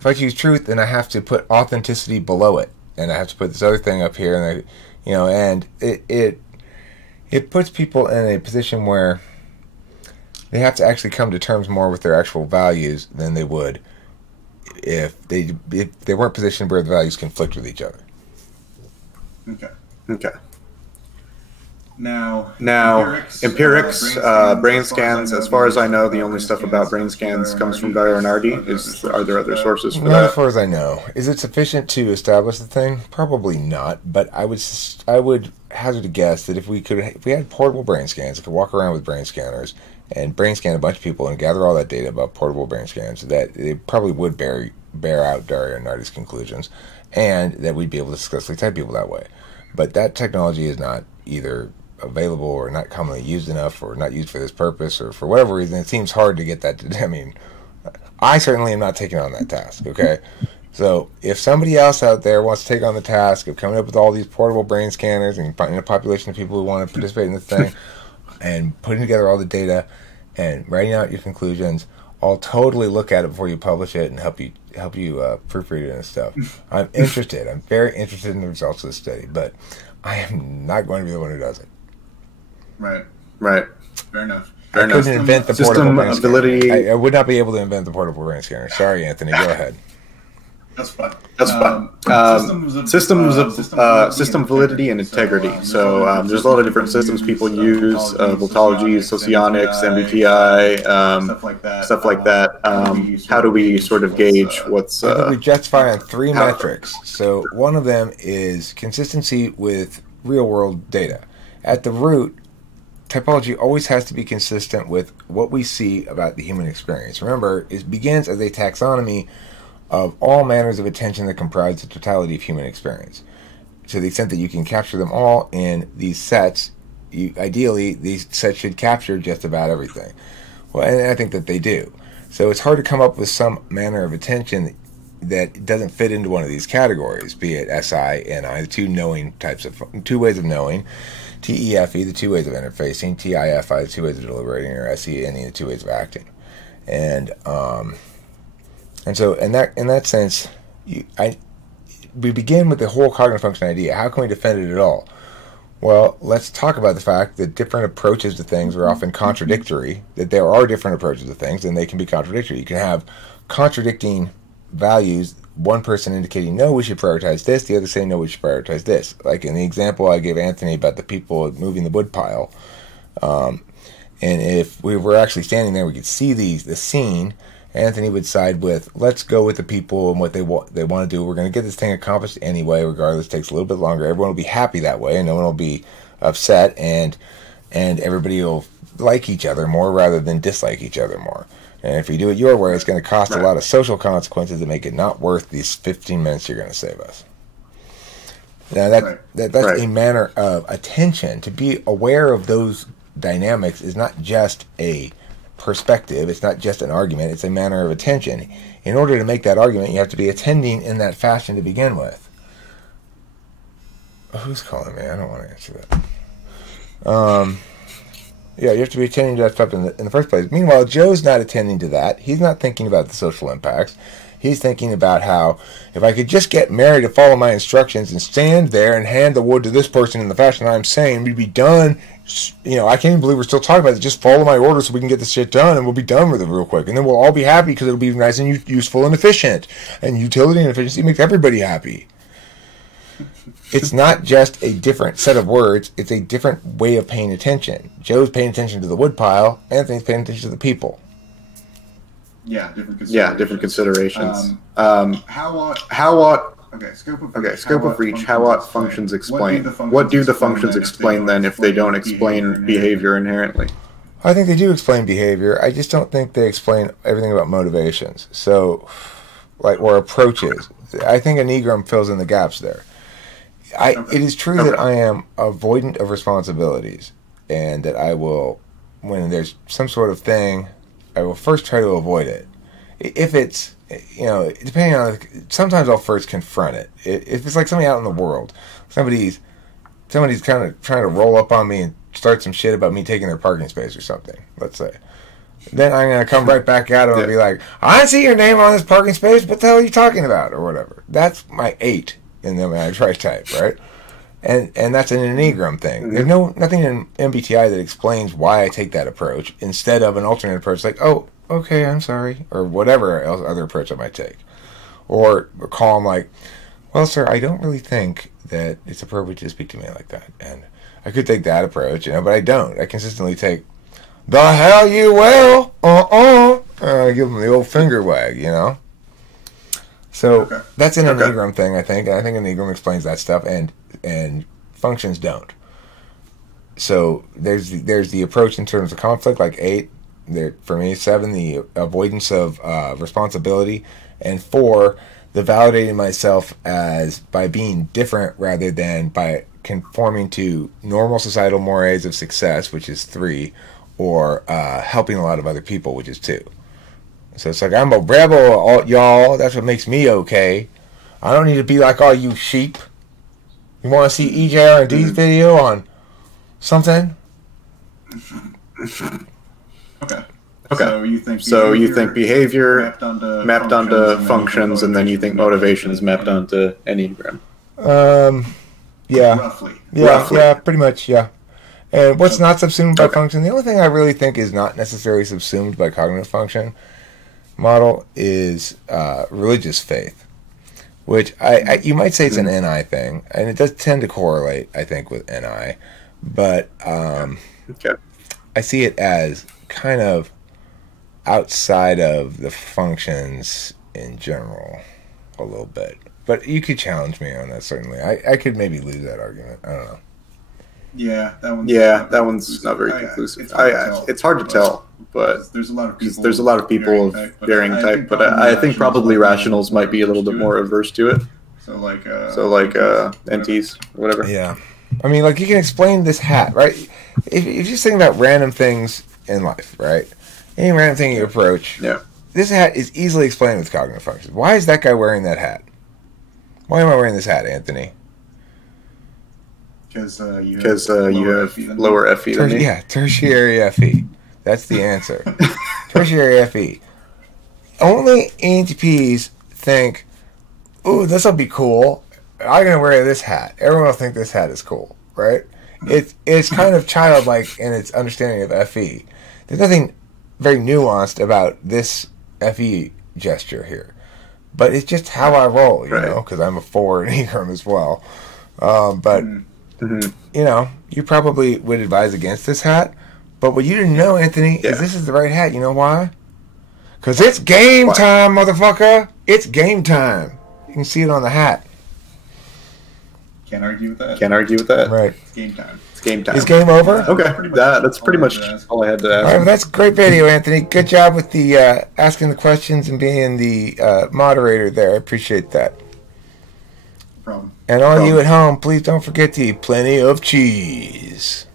truth, then I have to put authenticity below it, and I have to put this other thing up here, and and it puts people in a position where they have to actually come to terms more with their actual values than they would if they weren't positioned where the values conflict with each other. Okay. Now, empirics, brain scans. As far as I know, the only stuff about brain scans comes from Dario Nardi. Are there other sources for that? Not as far as I know. Is it sufficient to establish the thing? Probably not. But I would hazard a guess that if we had portable brain scans, if we could walk around with brain scanners and brain scan a bunch of people and gather all that data about portable brain scans, that it probably would bear out Dario Nardi's conclusions, and that we'd be able to successfully type people that way. But that technology is not either available or not commonly used enough or not used for this purpose or for whatever reason. It seems hard to get that to, I mean, I certainly am not taking on that task, okay? So if somebody else out there wants to take on the task of coming up with all these portable brain scanners and finding a population of people who want to participate in the thing and putting together all the data and writing out your conclusions, I'll totally look at it before you publish it and help you proofread it and stuff. I'm interested. I'm very interested in the results of the study, but I am not going to be the one who does it. Right. Fair enough. I couldn't invent the portable brain scanner. I would not be able to invent the portable brain scanner. Sorry, Anthony. Go ahead. That's fine. System validity and integrity. So there's a lot of different systems people use: Voltology, Socionics, MBTI, stuff like that. How do we sort of gauge what's? I think we justify on 3 metrics. So one of them is consistency with real-world data. At the root, typology always has to be consistent with what we see about the human experience. Remember, it begins as a taxonomy of all manners of attention that comprise the totality of human experience. To the extent that you can capture them all in these sets, ideally, these sets should capture just about everything. Well, and I think that they do. So it's hard to come up with some manner of attention that doesn't fit into one of these categories, be it SI, NI, the two ways of knowing, TEFE, the 2 ways of interfacing, TIFI, the 2 ways of deliberating, or SENE, the 2 ways of acting. And so in that sense, we begin with the whole cognitive function idea. How can we defend it at all? Well, let's talk about the fact that different approaches to things are often contradictory, that there are different approaches to things, and they can be contradictory. You can have contradicting values, one person indicating, no, we should prioritize this, the other saying, no, we should prioritize this. Like in the example I gave Anthony about the people moving the wood pile. And if we were actually standing there, we could see the scene. Anthony would side with, let's go with the people and what they want to do. We're going to get this thing accomplished anyway, regardless. It takes a little bit longer. Everyone will be happy that way, and no one will be upset, and everybody will like each other more rather than dislike each other more. And if you do it your way, it's going to cost a lot of social consequences that make it not worth these 15 minutes you're going to save us. Now, that's a manner of attention. To be aware of those dynamics is not just a perspective, it's not just an argument, it's a manner of attention. In order to make that argument, you have to be attending in that fashion to begin with. Who's calling me? I don't want to answer that. Yeah, you have to be attending to that stuff in the first place. Meanwhile, Joe's not attending to that. He's not thinking about the social impacts. He's thinking about how, if I could just get Mary to follow my instructions and stand there and hand the wood to this person in the fashion I'm saying, we'd be done. You know, I can't even believe we're still talking about it. Just follow my orders so we can get this shit done, and we'll be done with it real quick. And then we'll all be happy because it'll be nice and useful and efficient. And utility and efficiency makes everybody happy. it's not just a different set of words, it's a different way of paying attention. Joe's paying attention to the woodpile, Anthony's paying attention to the people. Yeah, different considerations. Yeah, different considerations. Scope of reach. How ought functions explain? What do the functions explain then if they don't explain behavior inherently? I think they do explain behavior. I just don't think they explain everything about motivations. So, or approaches. I think Enneagram fills in the gaps there. It is true that I am avoidant of responsibilities, and that I will, when there's some sort of thing, I will first try to avoid it. If it's, depending on, sometimes I'll first confront it. If it's like something out in the world, somebody's kind of trying to roll up on me and start some shit about me taking their parking space or something, let's say. Then I'm going to come right back at them and be like, I see your name on this parking space, what the hell are you talking about? Or whatever. That's my 8 in the try type, right? And that's an Enneagram thing. There's nothing in MBTI that explains why I take that approach instead of an alternate approach like, oh, okay, I'm sorry, or whatever else, other approach I might take. Or call them like, well, sir, I don't really think that it's appropriate to speak to me like that. And I could take that approach, but I don't. I consistently take, the hell you will, I give them the old finger wag, So that's an Enneagram thing, I think. And I think Enneagram explains that stuff, and functions don't. So there's the approach in terms of conflict, like 8. There, for me, 7, the avoidance of responsibility, and 4, the validating myself as by being different rather than by conforming to normal societal mores of success, which is 3, or helping a lot of other people, which is 2. So it's like, I'm a rebel, y'all. That's what makes me okay. I don't need to be like all you sheep. You want to see EJR&D's video on something? Okay. So you think behavior mapped onto functions, and then you think motivations mapped onto Enneagram. Yeah. Roughly. Yeah, pretty much, yeah. And what's not subsumed by function, the only thing I really think is not necessarily subsumed by cognitive function model is religious faith, which you might say it's an NI thing, and it does tend to correlate, I think, with NI, but I see it as kind of outside of the functions in general a little bit. But you could challenge me on that, certainly. I could maybe lose that argument. I don't know. Yeah, that one's not very conclusive. It's hard to tell, but there's a lot of people of varying type. But I think probably rationals might be a little bit more averse to it. So like NTs or whatever. Yeah, I mean, like, you can explain this hat, right? If you're just thinking about random things in life, right? Any random thing you approach. Yeah. This hat is easily explained with cognitive functions. Why is that guy wearing that hat? Why am I wearing this hat, Anthony? Because you have lower FE than me. Yeah, tertiary FE. That's the answer. Tertiary FE. Only ENTPs think, ooh, this will be cool. I'm going to wear this hat. Everyone will think this hat is cool, right? It's kind of childlike in its understanding of FE. There's nothing very nuanced about this FE gesture here. But it's just how I roll, you know, because I'm a 4 in Enneagram as well. But, you probably would advise against this hat. But what you didn't know, Anthony, is this is the right hat. You know why? Because it's game time, motherfucker. It's game time. You can see it on the hat. Can't argue with that. Right. It's game time. Is game over? Okay, that's pretty much all I had to ask. All right, well, that's a great video, Anthony. Good job with the asking the questions and being the moderator there. I appreciate that. No problem. And all you at home, please don't forget to eat plenty of cheese.